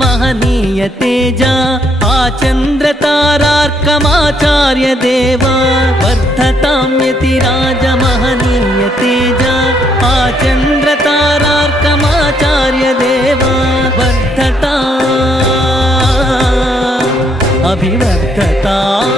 महनीय तेज आचन्द्र तारार्कमाचार्य देवा वर्धतां यतिराज महनीय तेज आचन्द्र तारार्कमाचार्य देवा वर्धताम् अभिवर्धताम्।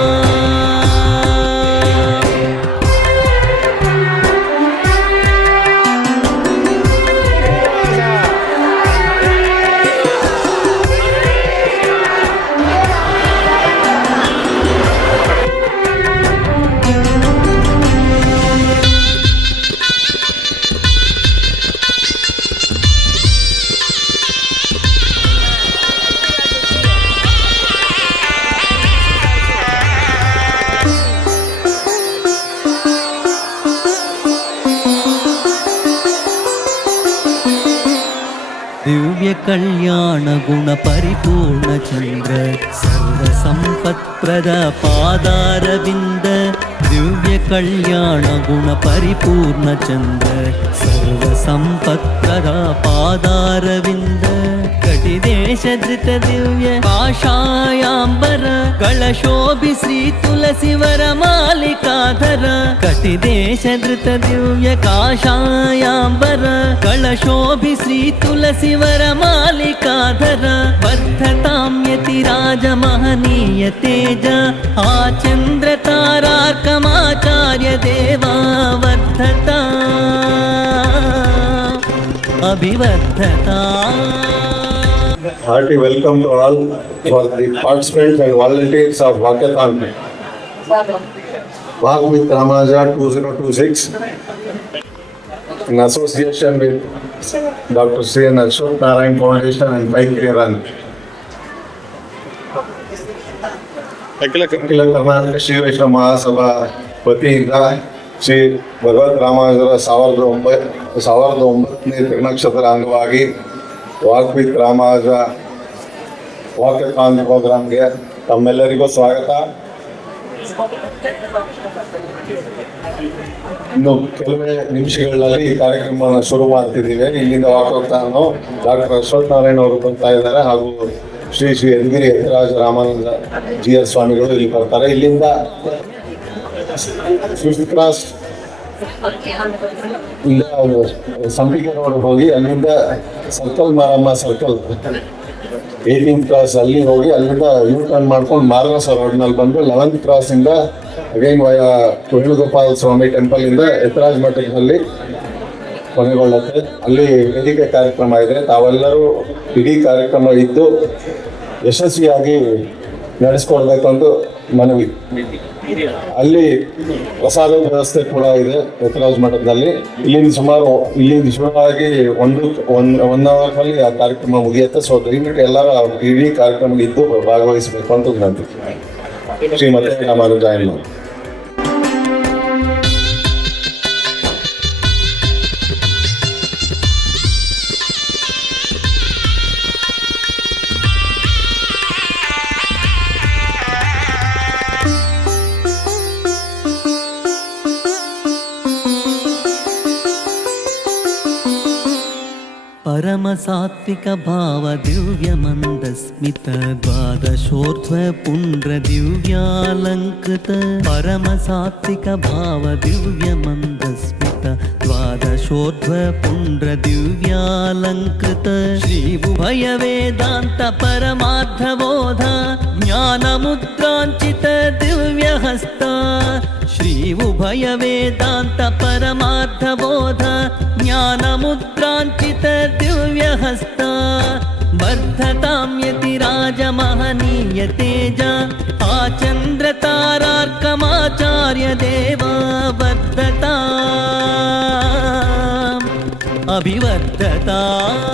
दिव्य कल्याण गुण परिपूर्ण चंद्र सर्व संपत्प्रद पादारविंद दिव्य कल्याण गुण परिपूर्ण चंद्र सर्व संपत्प्रद पादारविंद कटिदेश धृत दिव्य काषायांबर कलशोभि श्री तुलसी वर मालिकाधर कटिदेश धृत दिव्य काषायांबर कलशोभि श्री तुलसी वर मालिकाधर वर्धतां यतिराज महनीय तेज आचन्द्र तारार्कमाचार्य देवा वर्धताम् अभिवर्धताम्। Hearty welcome to all for the participants and volunteers of Walkathon. Walk with Ramanuja 2026 in association with Dr. C.N. Ashok Narayan Foundation and 5K Run. ಅಖಿಲ ಕರ್ನಾಟಕ ಶ್ರೀ ವೈಷ್ಣವ ಮಹಾಸಭಾ ವತಿಯಿಂದ ಶ್ರೀ ಭಗವತ್ ರಾಮಾನುಜರ 1909ನೇ ತಿರುನಕ್ಷತ್ರ ಅಂಗವಾಗಿ ವಾಕ್ ವಿತ್ ರಾಮಾನುಜ ವಾಕಥಾನ್ ಪ್ರೋಗ್ರಾಮ್ಗೆ ತಮ್ಮೆಲ್ಲರಿಗೂ ಸ್ವಾಗತ. ಇನ್ನು ಕೆಲವೇ ನಿಮಿಷಗಳಲ್ಲಿ ಈ ಕಾರ್ಯಕ್ರಮವನ್ನು ಶುರು ಮಾಡ್ತಿದ್ದೀವಿ. ಇಲ್ಲಿಂದ ವಾಕಥಾನ್ ಡಾಕ್ಟರ್ ಅಶ್ವಥ್ ನಾರಾಯಣ್ ಅವರು ಬರ್ತಾ ಇದ್ದಾರೆ ಹಾಗೂ ಶ್ರೀ ಶ್ರೀ ಯದುಗಿರಿ ಯತಿರಾಜ ರಾಮಾನಂದ ಜಿಆರ್ ಸ್ವಾಮಿಗಳು ಇಲ್ಲಿ ಬರ್ತಾರೆ. ಇಲ್ಲಿಂದ ಫಿಫ್ತ್ ಕ್ರಾಸ್ ಇಲ್ಲ ಸಂಪಿಗೆ ರೋಡ್ ಹೋಗಿ ಅಲ್ಲಿಂದ circle Maramma circle 18th cross ಅಲ್ಲಿ ಹೋಗಿ ಅಲ್ಲಿಂದ ಯೂ ಟರ್ನ್ ಮಾಡ್ಕೊಂಡು ಮಾರ್ಗಸ ರೋಡ್ನಲ್ಲಿ ಬಂದು 11th ಕ್ರಾಸ್ ಇಂದ ಅಗೈನ್ ವೇಣುಗೋಪಾಲ ಸ್ವಾಮಿ ಟೆಂಪಲ್ ಇಂದ ಯತಿರಾಜ ಮಠದಲ್ಲಿ ಕೊನೆಗೊಳ್ಳುತ್ತೆ. ಅಲ್ಲಿ ವೇದಿಕೆ ಕಾರ್ಯಕ್ರಮ ಇದೆ. ತಾವೆಲ್ಲರೂ ಇಡೀ ಕಾರ್ಯಕ್ರಮ ಇದ್ದು ಯಶಸ್ವಿಯಾಗಿ ನಡೆಸ್ಕೊಡ್ಬೇಕು ಅಂತ ಮನವಿ. ಅಲ್ಲಿ ಪ್ರಸಾದ ವ್ಯವಸ್ಥೆ ಕೂಡ ಇದೆ ಯತಿರಾಜ ಮಠದಲ್ಲಿ. ಇಲ್ಲಿಂದ ಶುರುವಾಗಿ ಒನ್ ಅವರ್ನಲ್ಲಿ ಆ ಕಾರ್ಯಕ್ರಮ ಮುಗಿಯುತ್ತೆ. ಸೊ ದಯವಿಟ್ಟು ಎಲ್ಲರ ಇಡೀ ಕಾರ್ಯಕ್ರಮ ಇದ್ದು ಭಾಗವಹಿಸಬೇಕು ಅಂತ ನಂದು ಶ್ರೀಮತಿ ರಾಮಾನುಜಾಯನ್. परम सात्विक भाव दिव्य मंदस्मित द्वादशोर्ध्व पुण्ड्र दिव्यालंकृत परम सात्विक भाव दिव्य मंदस्मित द्वादशोर्ध्व पुण्ड्र दिव्यालंकृत श्री उभय वेदांत परमार्थ बोध ज्ञान मुद्रांचित दिव्य हस्त श्री उभय वेदांत परमार्थ बोध ज्ञान मुद्रांचित दिव्य हस्त वर्धतां यतिराज महनीय तेज आचन्द्र तारार्कमाचार्य देवा वर्धताम् अभिवर्धताम्।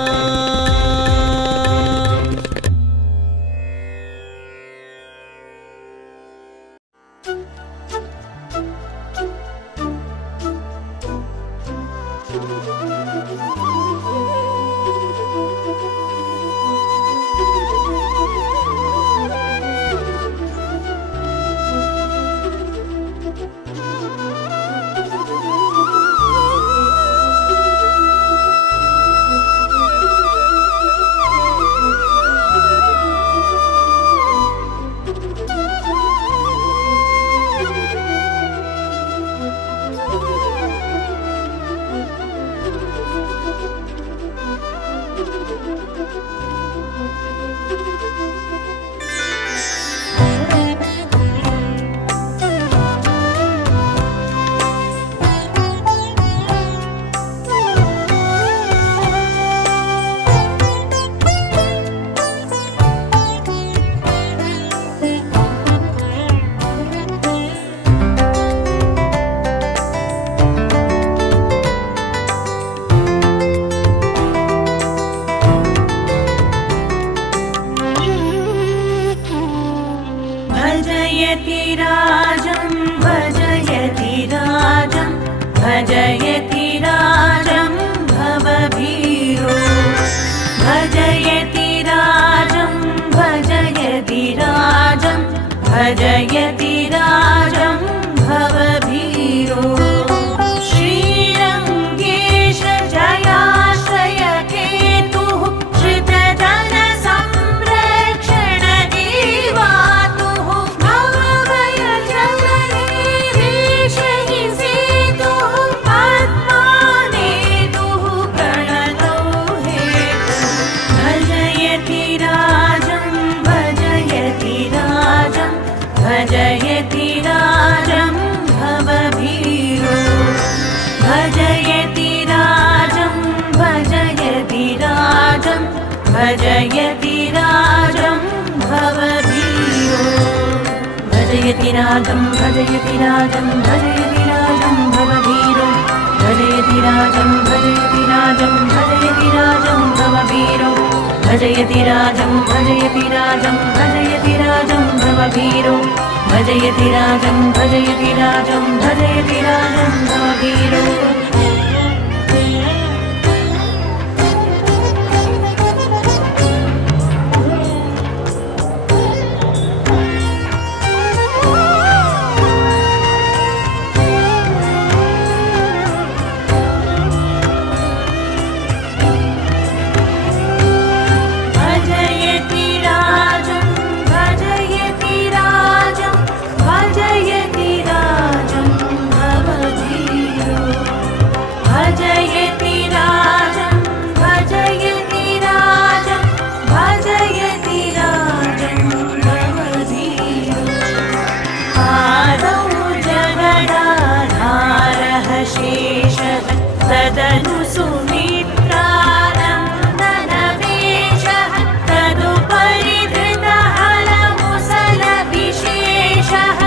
भजयति राजं भजयति राजं भजयति राजं भवभीरो भजयति राजं भजयति राजं भजयति राजं भवभीरो श्रीरङ्गेश जयाश्रय केतुः श्रितजन संरक्षण देवातुः भवभयजननीरेश हि सेतुः पद्मानेतुः प्रणतौ हेतुः भजयति राजं भजयति राजं भजयति राजं भवभीरो भजयति राजं भजयति राजं भजयति राजं भवभीरो भजयति राजं भजयति राजं भजयति राजं भवभीरो भजयति राजं भजयति राजं भजयति राजं भवभीरो भजयति राजं भजयति राजं भजयति राजं भवभीरो भजयति राजं भजयति राजं भजयति राजं भवभीरो भजयति राजं भजयति राजं भजयति राजं भवभीरो भजयति राजं भजयति राजं भजयति राजं भवभीरो आदौ जगदाधारः शेषः तदनु सुमित्रानन्दनवेशः तदुपरि धृतहलमुसलविशेषः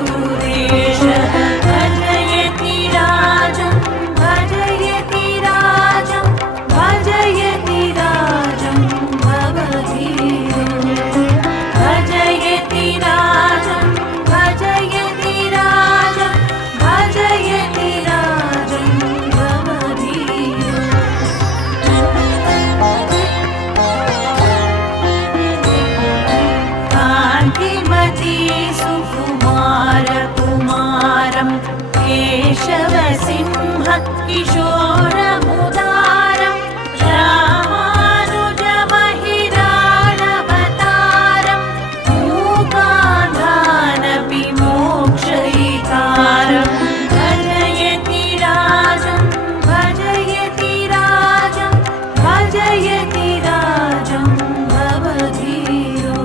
तदनन्तरमभवत्पुरेशः भजयति राजं भजयति राजं भजयति राजं भवभीरो भजयति राजं भजयति राजं भजयति राजं भवभीरो कान्तिमती सुकुमारकुमारं केशवसिंह किशोरमुदारं रामानुजमहिराणवतारं मूकान्धानपि मोक्षयितारं भजयति राजं भजयति राजं भजयति राजं भवभीरो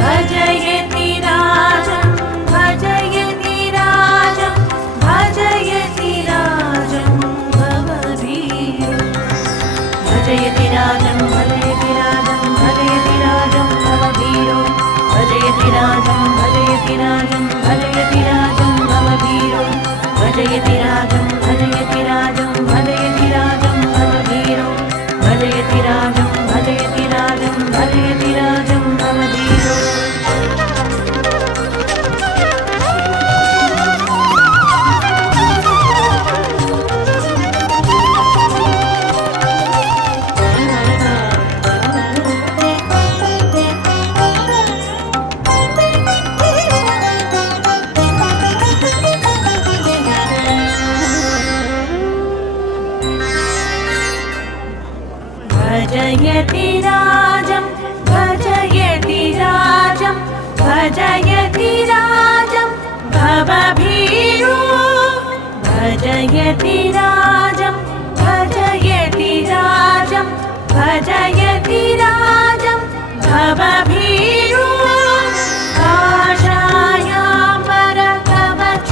भजयति राजं भजयति राजं भजयति राजं भवभीरो भजयति राजं भजयति राजं भजयति राजं भवभीरो भजयति राजं भजयति राजं भजयति राजं भवभीरो भजयति राजं भजयति राजं भजयति राजं भवभीरो भजयति राजं भजयति राजं भजयति राजं भवभीरो भजयति राजं भजयति राजं भजयति राजं भवभीरो भजयति राजं भजयति राजं भजयति राजं भवभीरो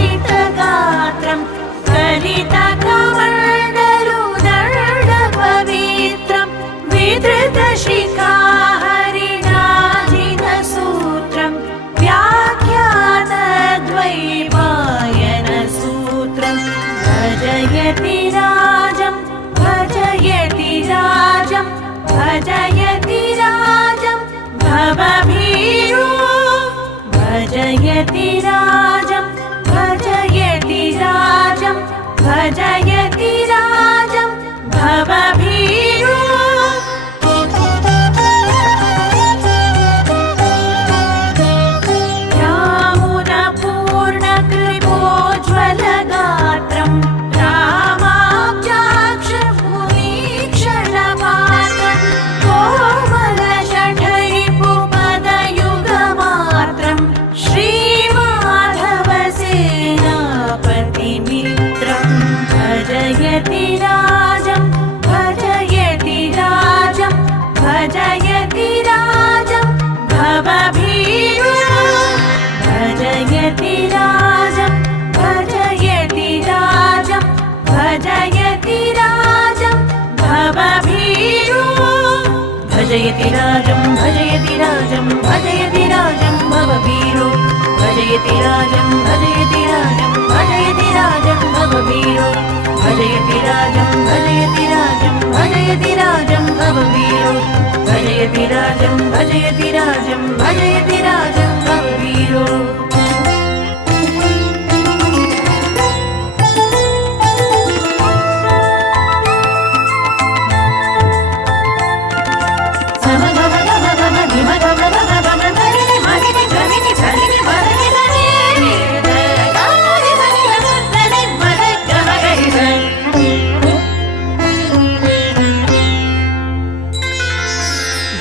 काषायाम्बरकवचितगात्रं कलितकमण्डलुदण्डपवित्रं विधृतशिखाहरिणाजिनसूत्रं व्याख्यातद्वैपायनसूत्रं भजयति राजं भजयति राजं भजयति राजं भवभीरो भजयति राजं भजयति राजं भजयति राजं भवभीरो रामुरपूर्णकृपोज्ज्वलगात्रं रामाब्जाक्षमुनीक्षणमात्रं कोमलषठरिपुपदयुगमात्रं श्रीमाधवसेनापतिमित्रं भजयति राजं भजयति राजं भजयति राजं भवभीरो भजयति राजं भजयति राजं भजयति राजं भवभीरो भजयति राजं भजयति राजं भजयति राजं भवभीरो भजयति राजं भजयति राजं भजयति राजं भवभीरो भजयति राजं भजयति राजं भजयति राजं भवभीरो भजयति राजं भजयति राजं भजयति राजं भवभीरो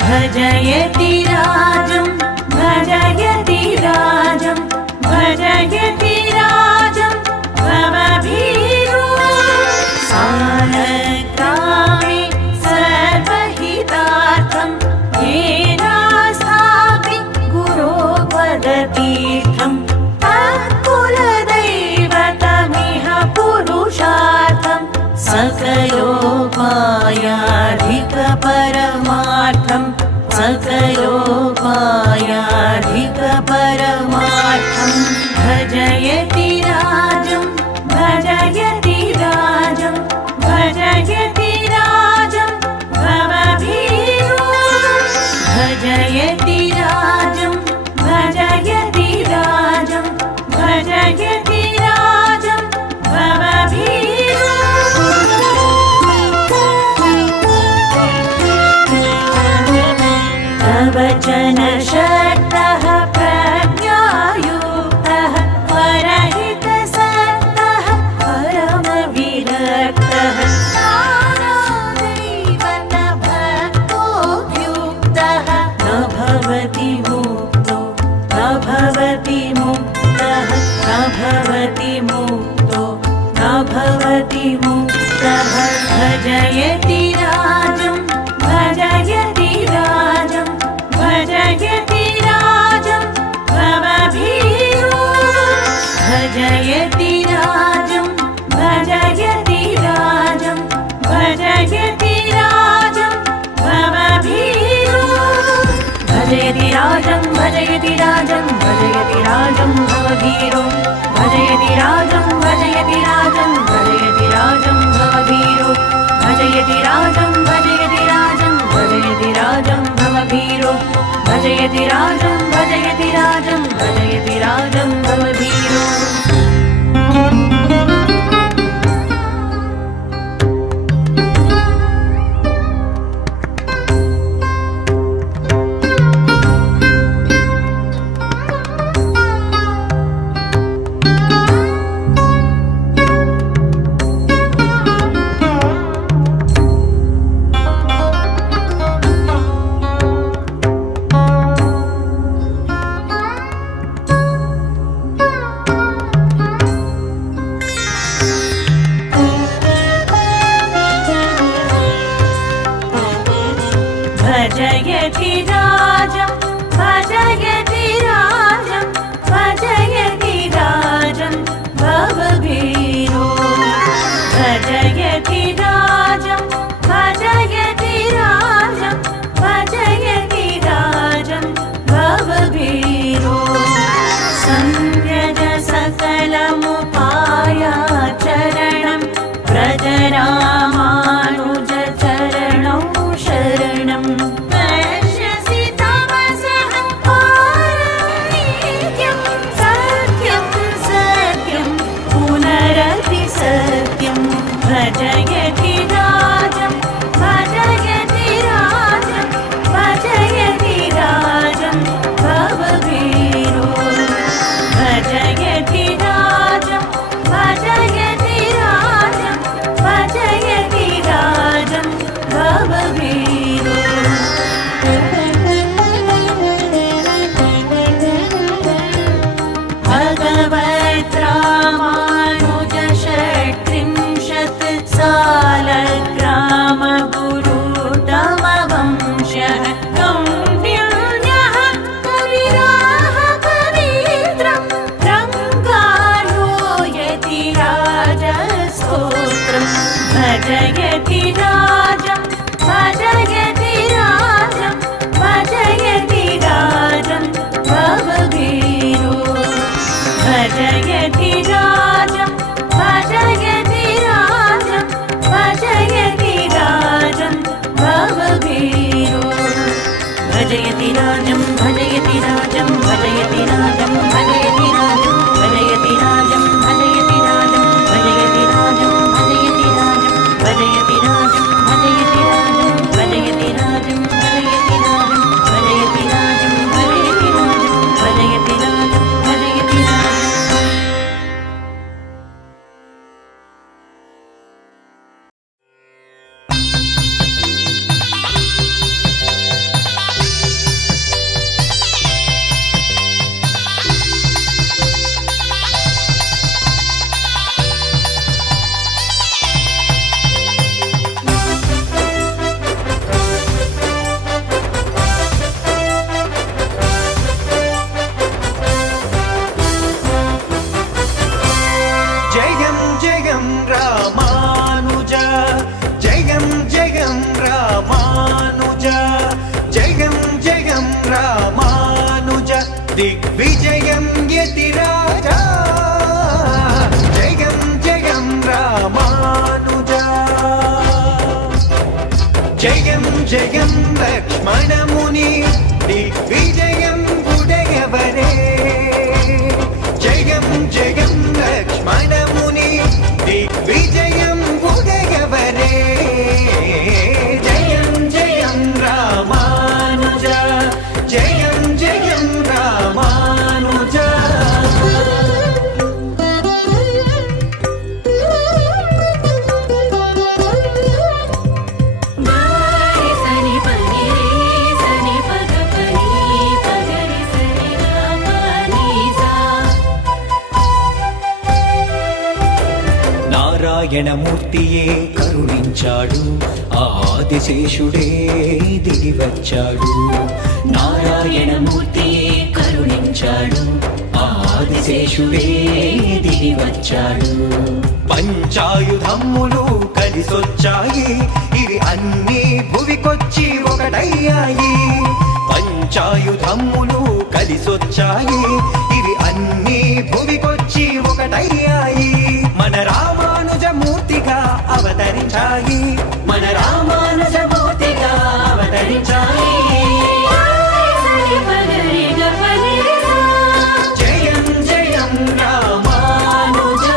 भजयति राजं भजयति राजं भजयति राजं भवभीरो सालग्रामे सर्वहितार्थं येनास्थापि गुरो पदतीर्थं तत्कुलदैवतमिह पुरुषार्थं सकलोपायाधिकपरमार्थं सकलोपायाधिकपरमार्थं भजयति राजं भजयति राजं भजयति राजं भवभीरो भजयति राजं भजयति राजं भजयति राजं भवभीरो प्रवचनशक्तः प्रज्ञायुक्तः परहितसक्तः परमविरक्तः नानादैवतभक्तोऽभ्युक्तः न भवति मुक्तो न भवति मुक्तः न भवति मुक्तो न भवति मुक्तः भजयति राजं भजयति राजं भजयति राजं भवभीरो भजयति राजं भजयति राजं भजयति राजं भवभीरो भजयति राजं भजयति राजं भजयति राजं भवभीरो भजयति राजं भजयति राजं भजयति राजं भवभीरो भजयति राजं भजयति राजं भजयति राजं भवभीरो भजयति राजं भजयति राजं भजयति राजं भवभीरो भजयति राजं भजयति राजं भजयति राजं भवभीरो भजयति राजं भजयति राजं भजयति राजं भवभीरो संव्रज सकलमुपायाचरणं व्रजरामानुज चरणौ शरणं पश्यसि तव भवभीरो भगवत् रामानुज षट्त्रिंशत् सालग्राम गुरुतम वंशः कौण्डिन्यः कविराः कवीन्द्रं रङ्गायो यतिराजस्तोत्रं भजयति राजं भजयति राजं भजयति राजं भवभीरो भजयति राजं भजयति राजं भजयति राजं भवभीरो भजयति राजं भजयति राजं भजयति राजं भजयति राजं भजयति राजं भजयति राजं भजयति राजं भजयति राजं भजयति राजं भजयति राजं भजयति राजं भजयति राजं भजयति राजं भजयति राजं भजयति राजं भजयति राजं జయం జయం రామానుజ జయం జయం రామానుజ జయం జయం రామానుజ దిగ్విజయం యతిరాజా జయం జయం రామానుజ జయం జయం లక్ష్మణముని దిగ్విజయం ఉదయవరే జయం జయం లక్ష్మణముని దిగ్విజయం ఉదయవరే జయం జయం రామానుజ జయం జయం రామానుజ गारि सनि पनि रे सनि पग पनि पगरि सनि गा पनि सा నారాయణమూర్తియే కరుణించాడు ఆ ఆదిశేషుడే దిగి వచ్చాడు నారాయణమూర్తియే కరుణించాడు ఆ ఆదిశేషుడే దిగి వచ్చాడు పంచాయుధమ్ములు కలిసొచ్చాయి ఇవి అన్నీ భువికొచ్చి ఒకటయ్యాయి పంచాయుధమ్ములు కలిసొచ్చాయి ఇవి అన్నీ భువికొచ్చి ఒకటయ్యాయి మన రామానుజమూర్తిగా అవతరించాయి మన రామానుజమూర్తిగా అవతరించాయి सनि पगरि ग पनि सा జయం జయం రామానుజ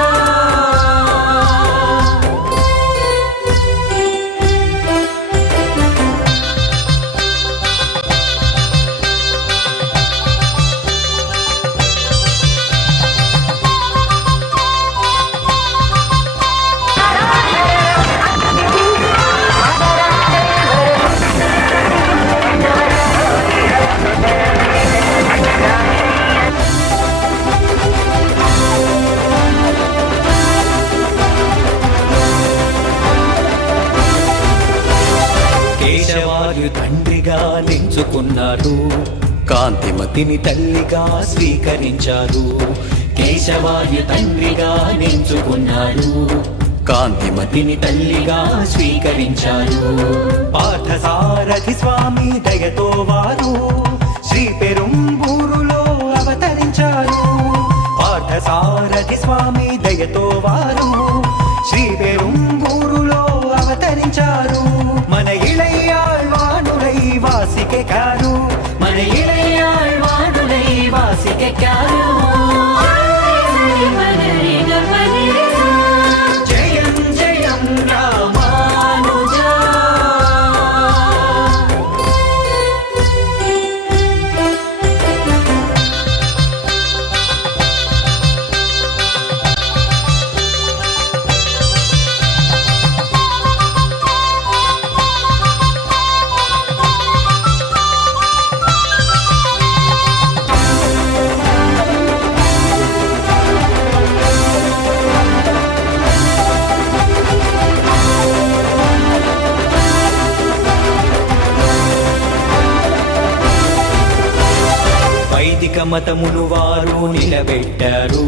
కేశవాలు తండ్రిగా నించుకున్నారు కాంతిమతిని తల్లిగా స్వీకరించారు కేశవాలు తండ్రిగా నించుకున్నారు కాంతిమతిని తల్లిగా స్వీకరించారు పార్థసారథి స్వామి దయతో వారు శ్రీ పెరుంబూరులో అవతరించారు పార్థసారథి స్వామి దయతో వారు శ్రీ పెరుంబూరులో అవతరించారు మన ఇళయాళ్వానులై వాసికెక్కారు మన ఇళయాళ్వానులై వాసికెక్కారు सनि पगरि ग पनि सा జయం జయం రామానుజ వైదిక మతమును వారు నిలబెట్టారు,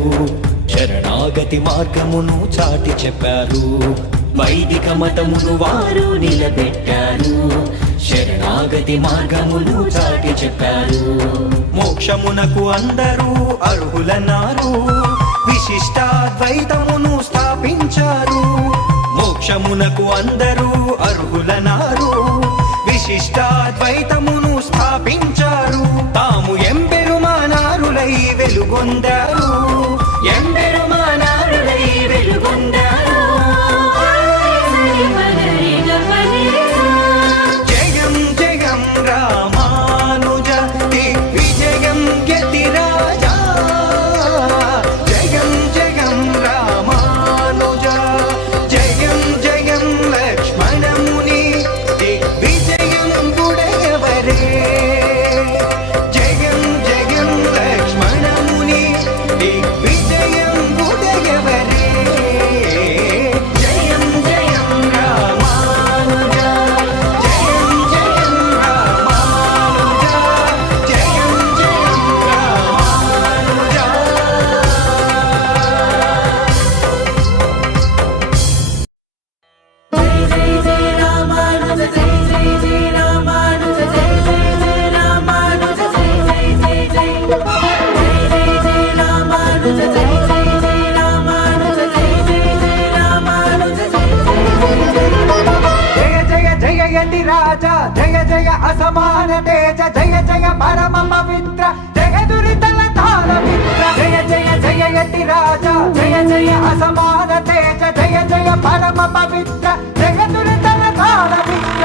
శరణాగతి మార్గమును చాటి చెప్పారు. వైదిక మతమును వారు నిలబెట్టారు, శరణాగతి మార్గమును చాటి చెప్పారు. మోక్షమునకు అందరూ అర్హులన్నారు, విశిష్టాద్వైతమును స్థాపించారు. మోక్షమునకు అందరూ అర్హులన్నారు, విశిష్టాద్వైతమును స్థాపించారు. తాము ఎంబెరుమానారులై వెలుగొందారు, ఎంబెరుమానారులై వెలుగొందారు. జయం జయం రామానుజ దిగ్విజయం యతిరాజా, జయం జయం రామానుజ, జయం జయం లక్ష్మణముని దిగ్విజయం గుడయవరే, జయం జయం లక్ష్మణముని దిగ్విజయం గుడయవరే. జయం జయం రామానుజ, జయం జయం రామానుజ, జయం జయం రామానుజ. జయ జయ జయ యతి రాజా, జయ జయ అసమాన తేజ, జయ జయ పరమ పవిత్ర, జయ దురితల తార మిత్ర. జయ జయ జయ యతి రాజా, జయ జయ అసమాన తేజ, జయ జయ పరమ పవిత్ర, జయ దురితల తార మిత్ర.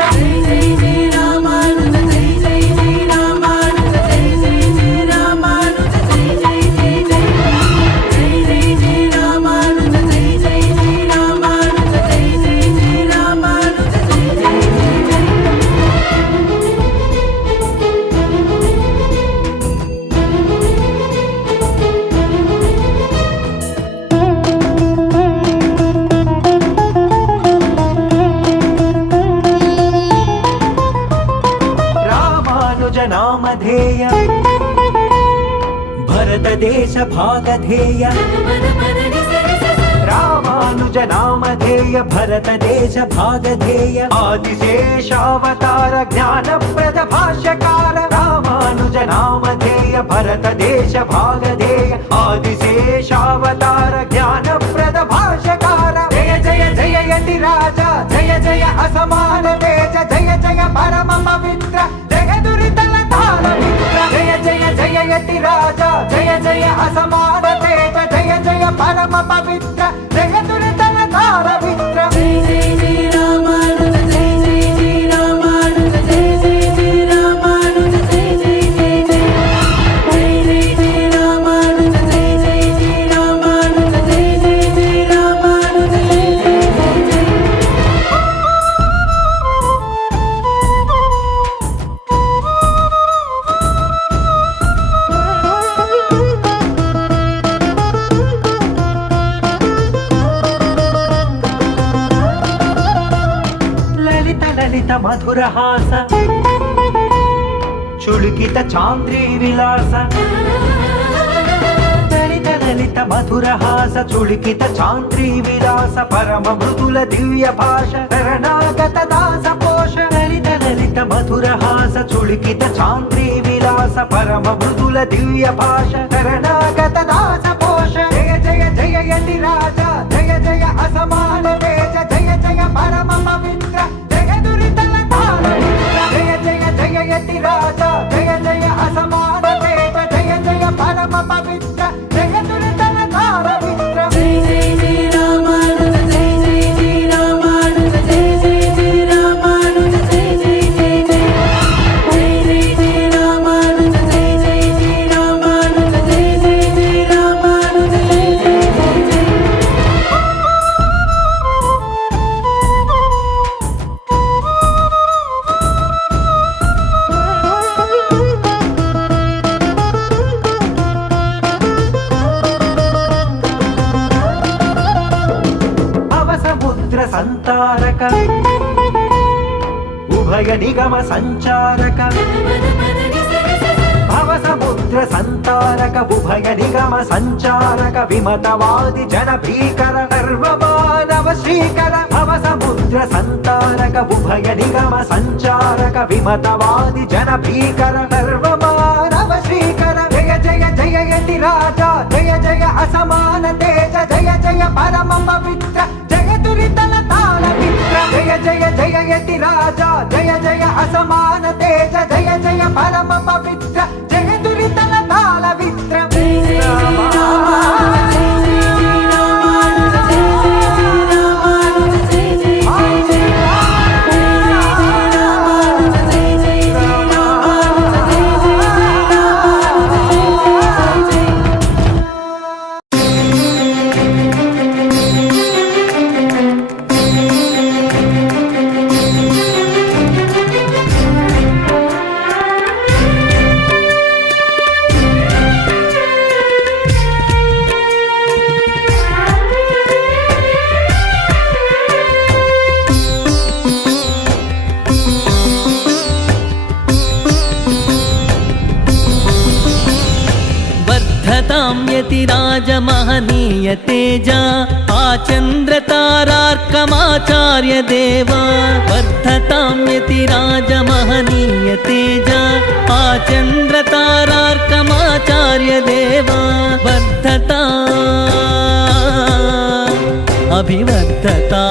రామానుజ నామధేయ భరతదేశ భాగధేయ, రామానుజ నామధేయ భరతదేశ భాగధేయ, ఆదిశేషావతార జ్ఞానప్రద భాష్యకార. రామానుజ నామధేయ భరతదేశ భాగధేయ, ఆదిశేషావతార జ్ఞానప్రద భాష్యకార. జయ జయ జయ యతి రాజా, జయ జయ అసమాన తేజ, జయ జయ పరమ పవిత్ర, జయ దురితల తార మిత్ర. జయ జయ జయ యతి రాజా, జయ జయ అసమాన తేజ, జయ జయ పరమ పవిత్ర, జయ దురితల తార మిత్ర. లలిత లలిత మధురహాస, చుళుకిత చాంద్రీ విలాస. లలిత లలిత మధురహాస, చుళుకిత చాంద్రీ విలాస, పరమ మృదుల దివ్య భాష, శరణాగత దాస పోష. లలిత లలిత మధురహాస, చుళుకిత చాంద్రీ విలాస, పరమ మృదుల దివ్య భాష, శరణాగత దాస పోష. జయ జయ జయ యతి రాజా, జయ జయ అసమాన తేజ, జయ జయ పరమ పవిత్ర, జయ దురితల తార మిత్ర. జయ జయ జయ యతి రాజా, జయ జయ అసమాన తేజ, జయ జయ పరమ పవిత్ర, జయ దురితల తార మిత్ర. సంతారక, ఉభయ నిగమ సంచారక, భవ సముద్ర సంతారక ఉభయ నిగమ సంచారక విమతవాది జన భీకర సర్వమానవ శ్రీకర భవ సముద్ర సంతారక ఉభయ నిగమ సంచారక విమతవాది జన భీకర సర్వమానవ శ్రీకర జయ జయ జయ యతి రాజా జయ జయ అసమాన తేజ జయ జయ పరమ పవిత్ర జగదురితల తాళ మిత్ర జయ జయ జయ యతి రాజా జయ జయ అసమాన తేజ జయ జయ పరమ పవిత్ర జగదురితల తాళ మిత్ర यतिराजमहनीय तेजा आचन्द्रतारार्कमाचार्य देवा वर्धतां यतिराजमहनीय तेजा आचन्द्रतारार्कमाचार्य देवा वर्धता अभिवर्धता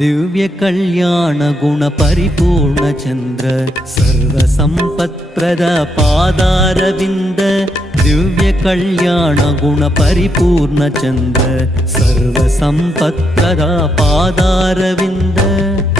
दिव्य कल्याण गुण परिपूर्ण चंद्र सर्व संपत्प्रद पादारविंद दिव्य कल्याण गुण परिपूर्ण चंद्र सर्व संपत्प्रद पादारविंद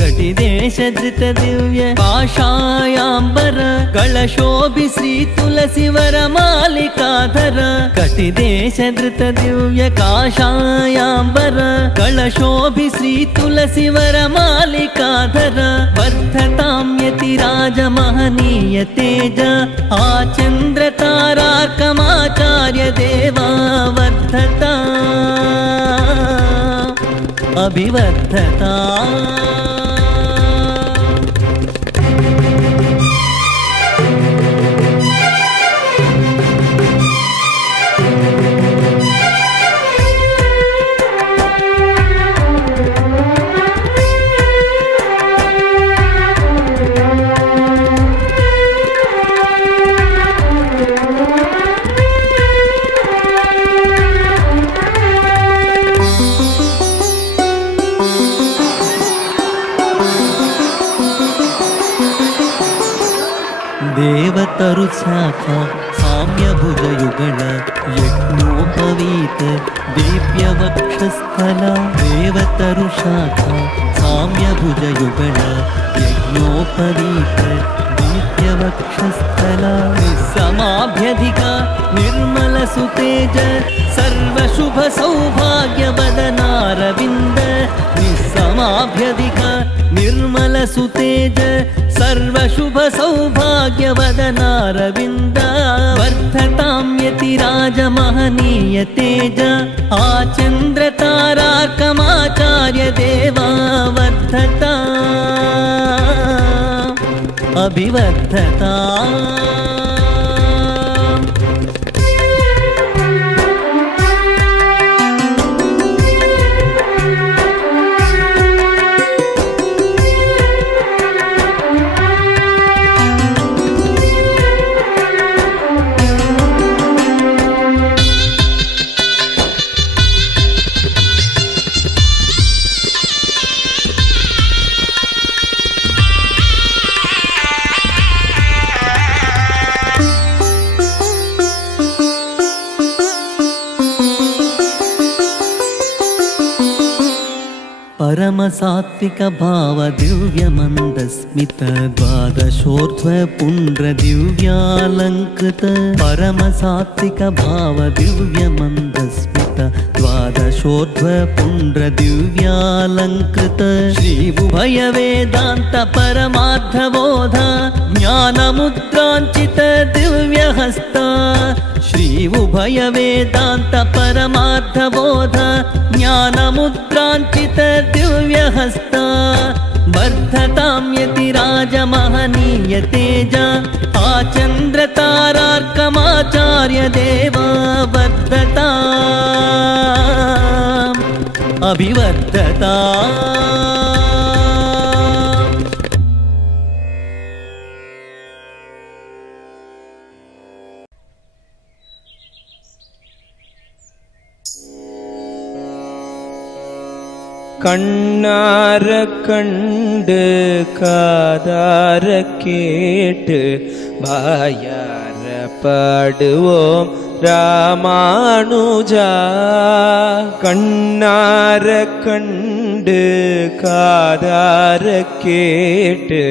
कटिदेश धृत दिव्य पाशायांबर कलशोभि श्री तुलसी वर मालिकाधर कटिदेश धृत दिव्य काशायांबर कलशोभि श्री तुलसी वर मालिकाधर वर्धतां यतिराजमहनीय तेज आचन्द्रतारार्कमाचार्य देवा वर्धता अभिवर्धता देवतरु शाखा साम्य भुजयुगल यज्ञोपवीत दिव्य वक्षस्थल देवतरु शाखा साम्य भुजयुगल यज्ञोपवीत दिव्य वक्षस्थल निस्समाभ्यधिक निर्मल सुतेज सर्व शुभ सौभाग्य वदनारविंद निस्समाभ्यधिक निर्मल सुतेज सर्व शुभ सौभाग्य वदनारविंद वर्धतां यतिराजमहनीय तेज आचन्द्रतारार्कमाचार्य देवा वर्धता अभिवर्धता परमसात्विकभावदिव्यमन्दस्मित द्वादशोर्ध्वपुण्ड्रदिव्यालङ्कृत परमसात्विकभावदिव्यमन्दस्मित द्वादशोर्ध्वपुण्ड्रदिव्यालङ्कृत श्रीउभयवेदान्त परमार्थबोध ज्ञानमुद्राञ्चित दिव्यहस्ता श्री उभयवेदान्त परमार्थबोध ज्ञानमुद्राञ्चित दिव्यहस्ता वर्धतां यतिराजमहनीय तेज आचन्द्रतारार्कमाचार्य देवा वर्धताम् अभिवर्धताम्। கண்ணார கண்டு காதார கேட்டு வாயார பாடுவோம் ராமானுஜா. கண்ணார கண்டு காதார கேட்டு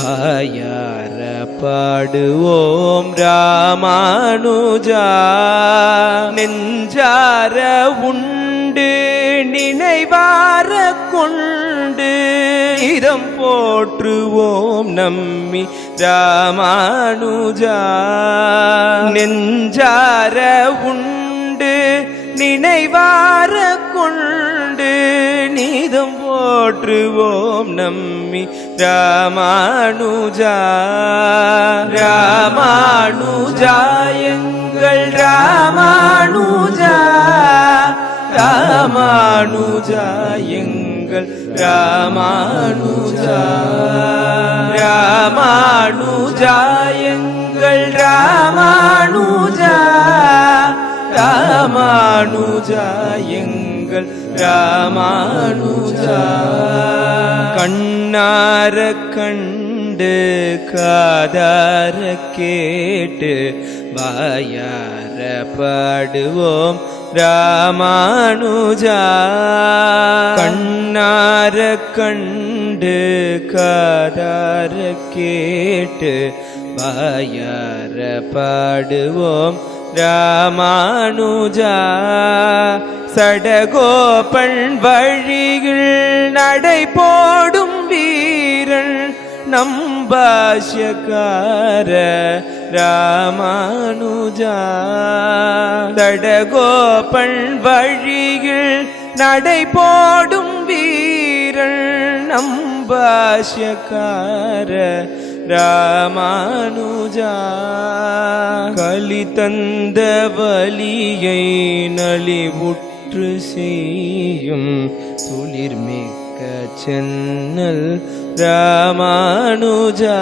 வாயார பாடுவோம் ராமானுஜா. நெஞ்சார உண்டு நினைவார கொண்டு இதம் போற்றுவோம் நம்மி ராமானுஜா. நெஞ்சார உண்டு நினைவார கொண்டு நீதம் போற்றுவோம் நம்மி ராமானுஜா. ராமானுஜா எங்கள் ராமானுஜா. ராமானுஜா எங்கள் ராமானுஜா. ராமானுஜா எங்கள் ராமானுஜா. ராமானுஜா எங்கள் ராமானுஜா. கண்ணார கண்டு காதார கேட்டு வாயார பாடுவோம் ராமானுஜா. கண்ணார கண்டு காதார கேட்டு வாயார பாடுவோம் ராமானுஜா. சடகோபன் வழியில் நடை போடும் வீரன் நம்பாஷ்யக்கார ராமானுஜா. சடகோபன் வழியில் நடை போடும் வீரன் நம்பாஷ்யக்கார ராமானுஜா. களி தந்த வலியை நலிவுற்று செய்யும் துளிர்மிக்க சென்னல் ராமானுஜா.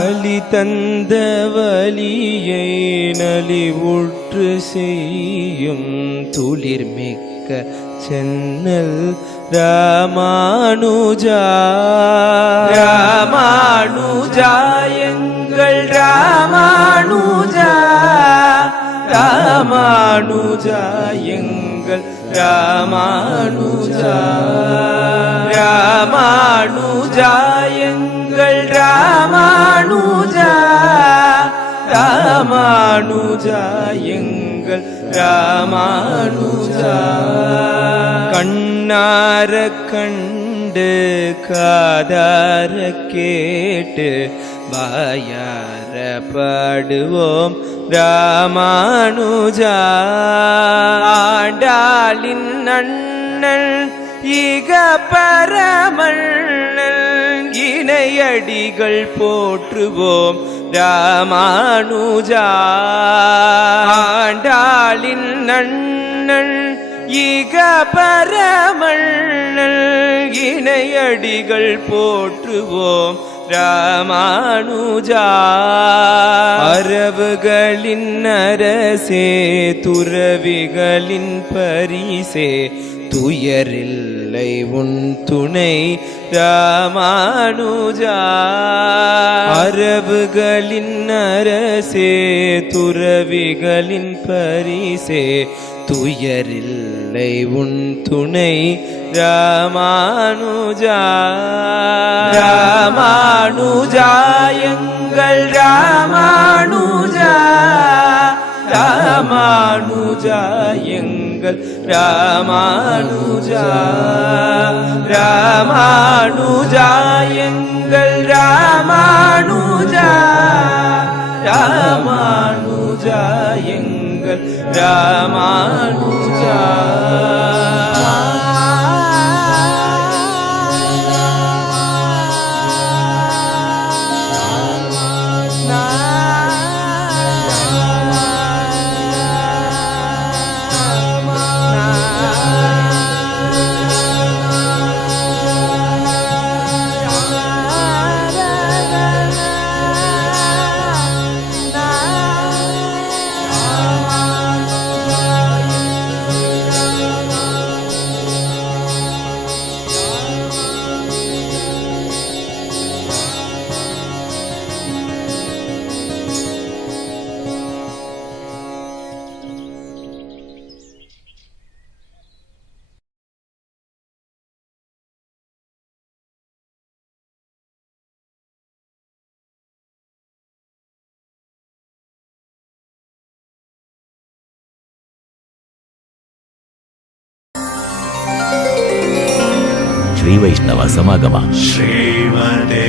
களி தந்த வலியை நலிவுற்று செய்யும் துளிர்மிக்க சென்னல் ராமானுஜா. ராமானுஜா எங்கள் ராமானுஜா. ராமானுஜா எங்கள் ராமானுஜா. ராமானுஜா எங்கள் ராமானுஜா. ராமானுஜா எங்கள் ராமானுஜா. கண்ணார கண்டு காதார கேட்டு வாயார பாடுவோம் ராமானுஜா. ஆண்டாளின் அண்ணன் ஈக பரமண்ணன் இணையடிகள் போற்றுவோம் ராமானுஜா. ஆண்டாளின் அண்ணன் ஈக பரமண்ணன் இணையடிகள் போற்றுவோம் ராமானுஜா. அரவுகளின் அரசே துறவிகளின் பரிசே துயரில்லை உன் துணை ராமானுஜா. அரபுகளின் அரசே துறவிகளின் பரிசே துயரில்லை உன் துணை ராமானுஜா. ராமானுஜா எங்கள் ராமானுஜா, ராமானுஜா எங்கள் ராமானுஜா, ராமானுஜா எங்கள் ராமானுஜா, ராமானுஜா எங்கள் ராமானுஜா. ಶ್ರೀ ವೈಷ್ಣವ ಸಮಾಗಮ. ಶ್ರೀಮತೆ